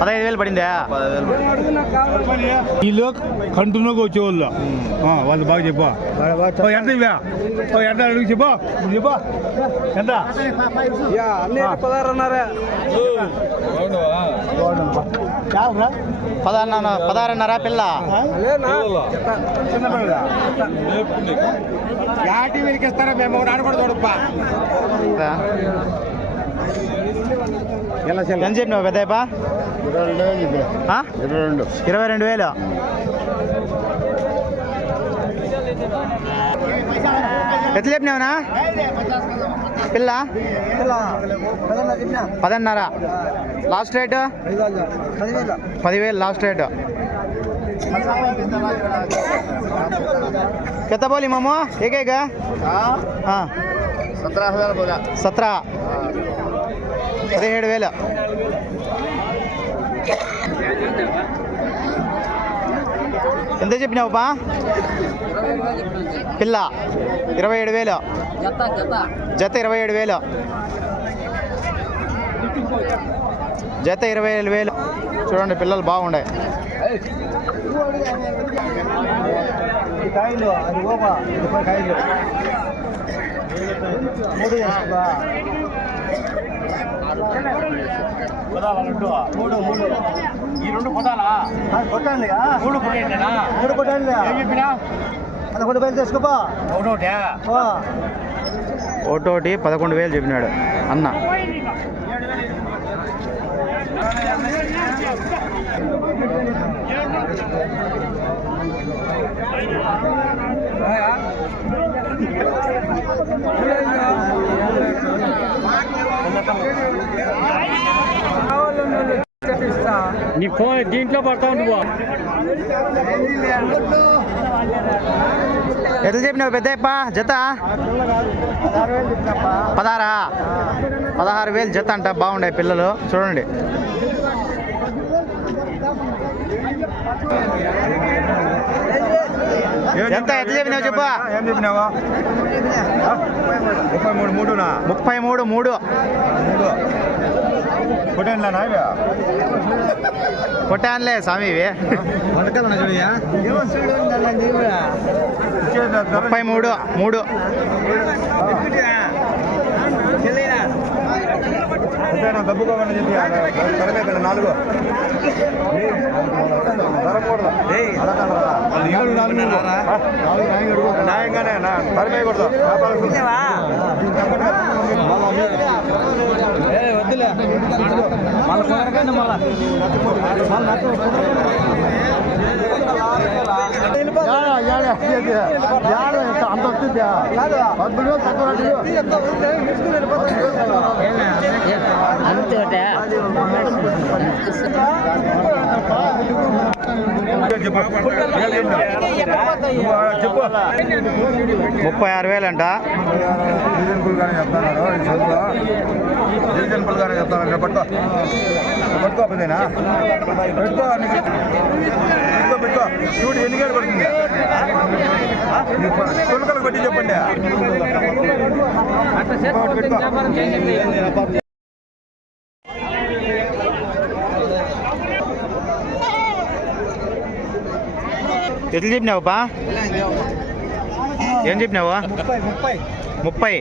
పదహైదు వేలు పడిందా? వీళ్ళు కంటిన్యూగా వచ్చేవాళ్ళు వాళ్ళు బాగా చెప్పా ఎంత ఇవా ఎంత అడుగు చెప్పా చెప్పా ఎంత 16.5 పిల్ల యాటి వీరికి ఇస్తారా మేము నాడు కూడా చూడప్పా ఎంత చెప్పినావు పెద్దప్ప? 22,000. ఎట్లా చెప్పినావునా పిల్ల? 10.5. Last rate 10,000 last rate. कितना बोली मामू? एक एक है? हाँ 17,000 बोला. 17. 17,000. ఎంత చెప్పినావు బా? పిల్ల 27,000. జత 27,000. జత 27,000. చూడండి పిల్లలు బాగుండే. కాయలు అది ఓపా కాయలు 3 ఈ 2 పొదాలా కొట్టాలి 3 కొట్టేనా 3 కొట్టాలి ఏం చెప్పినా 11,000 తీసుకోపా ఒకటోటి 11,000 చెప్పినాడు అన్న. నీ ఫోన్ దీంట్లో పడతావు నువ్వు. ఎట్లా చెప్పినావు పెద్దప్ప జత? 16,000 జత అంట. బాగుండే పిల్లలు చూడండి. ఎంత ఎట్లా చెప్పినావు చెప్పా? ఏం చెప్పినావా? 33. కొట్టానులే స్వామి ఇవి 33. దబ్బుకోమని చెప్పి 4 న్యాయంగానే తరమేయకూడదు. వద్దులే అంత వస్తుంది 10,000 తక్కువ 36,000 అంట. రీజనబుల్గానే చెప్తున్నారు. రీజనబుల్గానే చెప్తాను. పట్టుకో పదేనా పెట్టుకో చూడు ఎన్ని గేలు పడుతుంది. కొనుకలు కొట్టి చెప్పండి. ఎట్లా చెప్పినావు బా? ఏం చెప్పినావు? 30.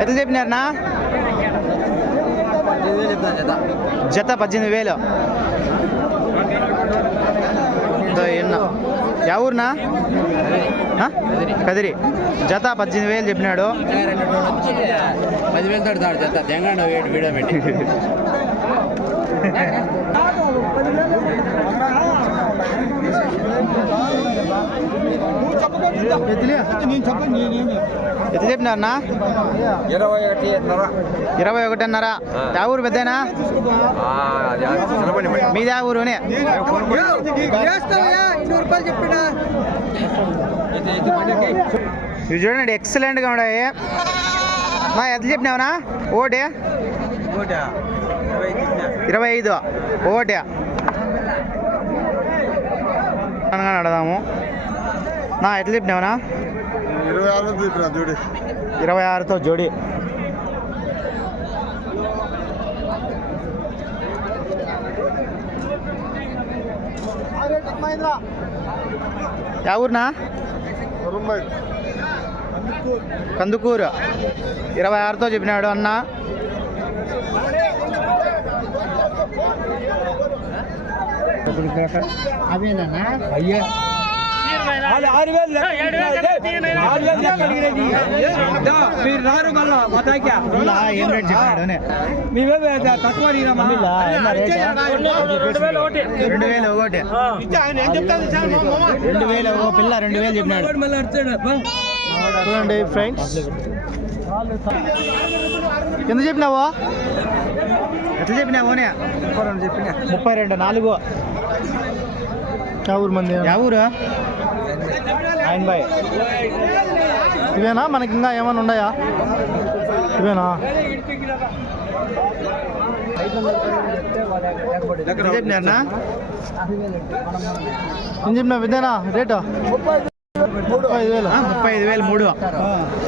ఎట్లా చెప్పినారనా? జత 18,000. యా ఊరునా? కదిరి. జత 18,000 చెప్పినాడు. 10,000 తడతాడు జత. తెంగండి వీడియో పెట్టి ఎంత చెప్పినారన్నా? 21.5. యా ఊరు పెద్దనా? మీది ఆ ఊరునే? ఇవి చూడండి ఎక్సలెంట్గా ఉన్నాయి. ఎంత చెప్పినావునా? ఒకటి 25 ఒకటి అనగా అడదాము. ఎట్లా చెప్పినావునా? 26తో జోడి. యా ఊరునా? కందుకూరు. 26తో చెప్పినాడు అన్న. అవేనా? అయ్యా 6,000 ఏం రేట్ చెప్పినాడు? 2000 తక్కువ 2000 ఒకటి. 2000 ఓ పిల్ల 2000 చెప్పినాడు. చూడండి ఫ్రెండ్స్, ఎంత చెప్పినావు? ఎట్లా చెప్పినావు? 32. 4. యా ఊరు మంది? యా ఊరు? ఆయన బాయ్. ఇవేనా? మనకి ఇంకా ఏమైనా ఉన్నాయా? ఇవేనా? చెప్పినారనా? ఏం చెప్పినా ఇదేనా రేటు? 35,000. 35,000 3.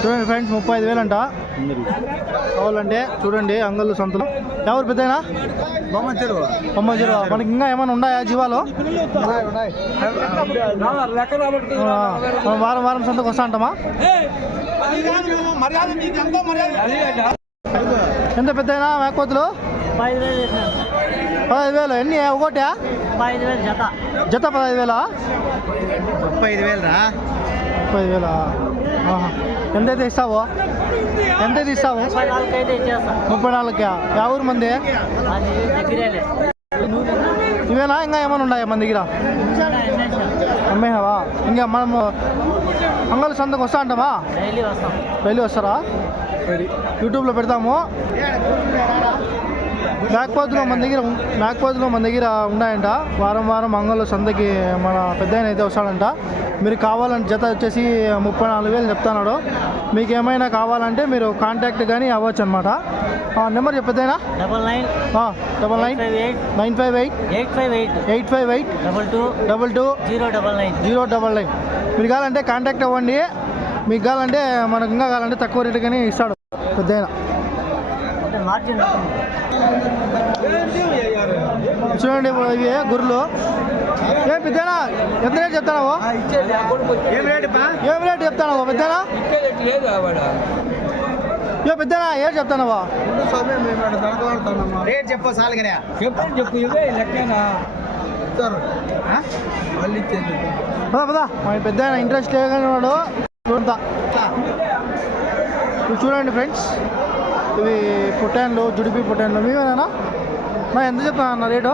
చూడండి ఫ్రెండ్స్, 35,000 అంట. కావాలంటే చూడండి అంగళ్ళు సంతలు. ఎవరు పెద్దనా? బొమ్మ చెరువు. మనకి ఇంకా ఏమైనా ఉన్నాయా జీవాలు? వారం వారం సంతకు వస్తా అంటామా? ఎంత పెద్దనా మేకోతులు? 15,000. ఎన్ని ఒకటా? 15,000 జత. జత 15,000. 35,000 రా. 35,000. ఎంతైతే ఇస్తావు? 34 అయితే ఇచ్చేస్తా. 34కా? యా ఊరు మంది? అది దగ్గరేలే. ఇవేనా? ఇంకా ఏమైనా ఉన్నాయా మన దగ్గర? అమ్మేనావా? ఇంకా మనము అంగళ్ళు సంతకు వస్తా అంటామా? డైలీ వస్తాం. డైలీ వస్తారా? యూట్యూబ్లో పెడతాము. మేకపోతులో మన దగ్గర ఉన్నాయంట. వారం వారం అంగళ్ళు సంతకి మన పెద్ద అయితే వస్తాడంట. మీరు కావాలంటే జత వచ్చేసి 34,000 చెప్తున్నాడు. మీకు ఏమైనా కావాలంటే మీరు కాంటాక్ట్ కానీ అవ్వచ్చు అనమాట. నెంబర్ చెప్పేదేనా? 958 858 22 099. మీరు కావాలంటే కాంటాక్ట్ అవ్వండి. మీకు కావాలంటే మనకు ఇంకా కావాలంటే తక్కువ రేటు కానీ ఇస్తాడు పెద్దయినా. చూడండి ఇవి గుర్రెలు. ఏం పెద్దనా ఎంత రేటు చెప్తావు? ఏం రేటు చెప్తావు పెద్దనా? పెద్దనా ఏం చెప్తానవా? రేట్ చెప్పు సాలుగానే. చెప్పు ఇవే లెక్కనా? పదా మా పెద్ద ఇంట్రెస్ట్ లేదని వాడు చూడతా. ఇవి చూడండి ఫ్రెండ్స్, ఇవి పుట్టాన్లు, జుడిపి పుట్టాన్లు. మీవేనా? ఎంత చెప్తాను రేటు?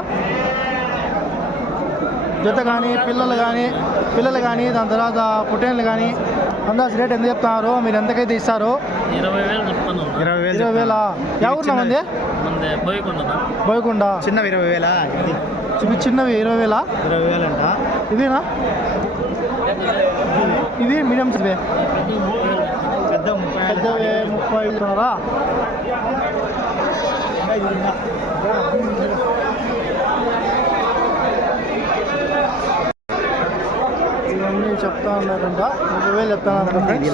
జత కానీ పిల్లలు కానీ దాని తర్వాత పుట్టాన్లు కానీ అందాజు రేట్ ఎంత చెప్తున్నారు? మీరు ఎంతకైతే ఇస్తారు? 20,000 చెప్తాను. 20,000. ఎవరు మంది? బోయకొండ. చిన్నవి 20,000. ఇవి చిన్నవి 20,000. 20,000 అంట. ఇవేనా? ఇవి మీడియం ఇవే. పెద్దవి 30 ఇస్తున్నారా? ఇవన్నీ చెప్తా ఉన్నారంట. 30,000 చెప్తానంట ఫ్రెండ్స్.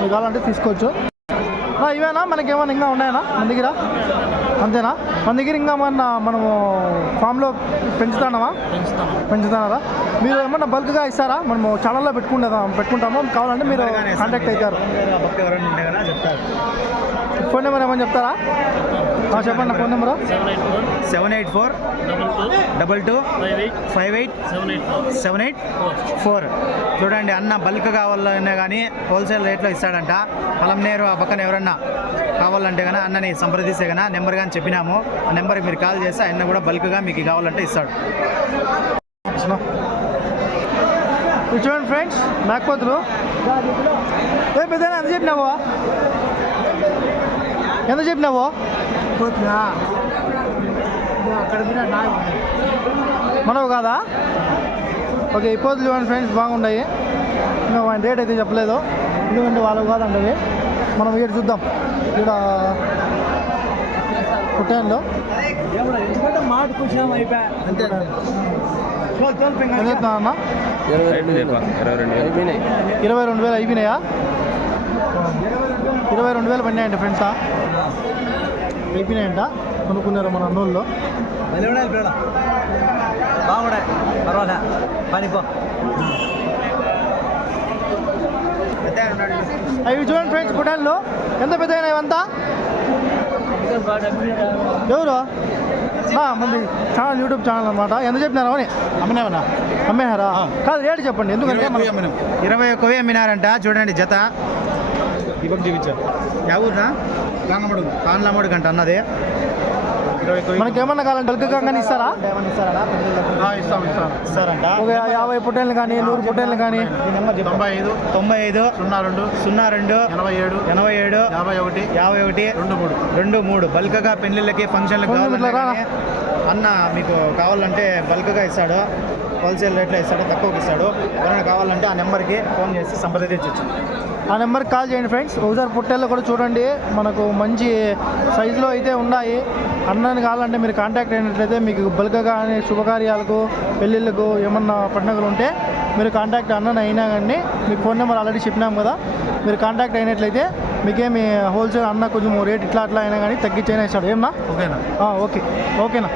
మీకు కావాలంటే తీసుకోవచ్చు. ఇవేనా? మనకి ఏమైనా ఇంకా ఉన్నాయనా మన దగ్గర? అంతేనా? మన దగ్గర ఇంకా మనము ఫామ్లో పెంచుతున్నారా? మీరు ఏమన్నా బల్క్గా ఇస్తారా? మనము ఛానల్లో పెట్టుకుంటాము. కావాలంటే మీరు కాంటాక్ట్ అవుతారు. ఫోన్ నెంబర్ ఏమని చెప్తారా? చెప్పండి. Phone number 784 22 58 784. చూడండి అన్న బల్క్ కావాలన్నా కానీ హోల్సేల్ రేట్లో ఇస్తాడంట. పొలం నేరు ఆ పక్కన ఎవరన్నా కావాలంటే కన్నా అన్నని సంప్రదిస్తే కన్నా నెంబర్ కానీ చెప్పినాము. ఆ నెంబర్కి మీరు కాల్ చేస్తే ఆయన కూడా బల్క్గా మీకు కావాలంటే ఇస్తాడు. ఇది చూడండి ఫ్రెండ్స్, మేకపోతులు. పెద్ద ఎంత చెప్పినావు, ఎంత చెప్పినావు? మనవు కాదా? ఓకే, ఈ పోతులు చూడండి ఫ్రెండ్స్, బాగున్నాయి. ఇంకా ఆయన రేట్ అయితే చెప్పలేదు, ఎందుకంటే వాళ్ళకు కాదండి. మనం ఇక్కడ చూద్దాం. ఇక్కడ పుట్టాన్లో ఎంత చెప్తున్నా అన్న? 22,000 అయిపోయినాయా? 22,000 పడినాయంట ఫ్రెండ్స్, అయిపోయినాయంట. కొనుక్కున్నారు మన అన్నోళ్ళు. బాగుండే పర్వాలే పనిపో. అవి చూడండి ఫ్రెండ్స్, పుటాన్లు ఎంత పెద్ద అయినా ఇవంతా. ఎవరు మంది ఛానల్, యూట్యూబ్ ఛానల్ అనమాట. ఎంత చెప్పినారా అని? అమ్మేనారా? కాదు, రేటు చెప్పండి. ఎందుకంటే 21,000 అమ్మినారంట. చూడండి జత ఇవ్వకు చూపించారు. ఎవరునా కాన్లమ్మడి గంట అన్నది. మనకి ఏమన్నా కావాలంటే బల్క్గా కానీ ఇస్తారా? ఇస్తారంట. ఒక 50 పుట్టేళ్ళు కానీ 100 పుట్టేళ్ళు కానీ. 95 02 87 51 23 బల్క్గా పెళ్ళిళ్ళకి ఫంక్షన్లకు కావాలంటే అన్న మీకు కావాలంటే బల్క్గా ఇస్తాడు, హోల్సేల్ రేట్లో ఇస్తాడు, తక్కువకి ఇస్తాడు. ఎవరైనా కావాలంటే ఆ నెంబర్కి ఫోన్ చేసి సంప్రదించవచ్చు. ఆ నెంబర్కి కాల్ చేయండి ఫ్రెండ్స్. ఒకసారి పుట్టేళ్ళు కూడా చూడండి, మనకు మంచి సైజులో అయితే ఉన్నాయి. అన్నని కావాలంటే మీరు కాంటాక్ట్ అయినట్లయితే మీకు బల్క్గా కానీ శుభకార్యాలకు, పెళ్ళిళ్ళకు ఏమన్నా పండుగలు ఉంటే మీరు కాంటాక్ట్ అన్నని అయినా కానీ మీకు ఫోన్ నెంబర్ ఆల్రెడీ చెప్పినాం కదా. మీరు కాంటాక్ట్ అయినట్లయితే మీకేమి హోల్సేల్ అన్న కొంచెం రేట్ ఇట్లా అట్లా అయినా కానీ తగ్గించైనా ఇస్తాడు. ఏమన్నా? ఓకేనా? ఓకే, ఓకేనా?